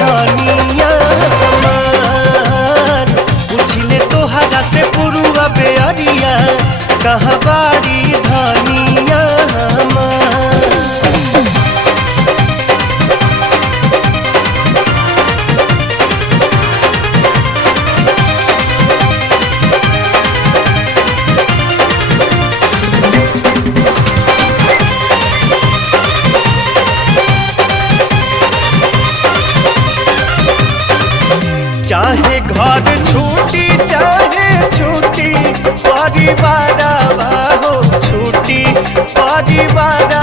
धनिया हमार। पूछिले तोहरा से पुरुआ बेअरिया कहाँ बाड़ी धनिया हमार। चाहे घर छूटी चाहे छूटी परिवार हो छूटी परिवार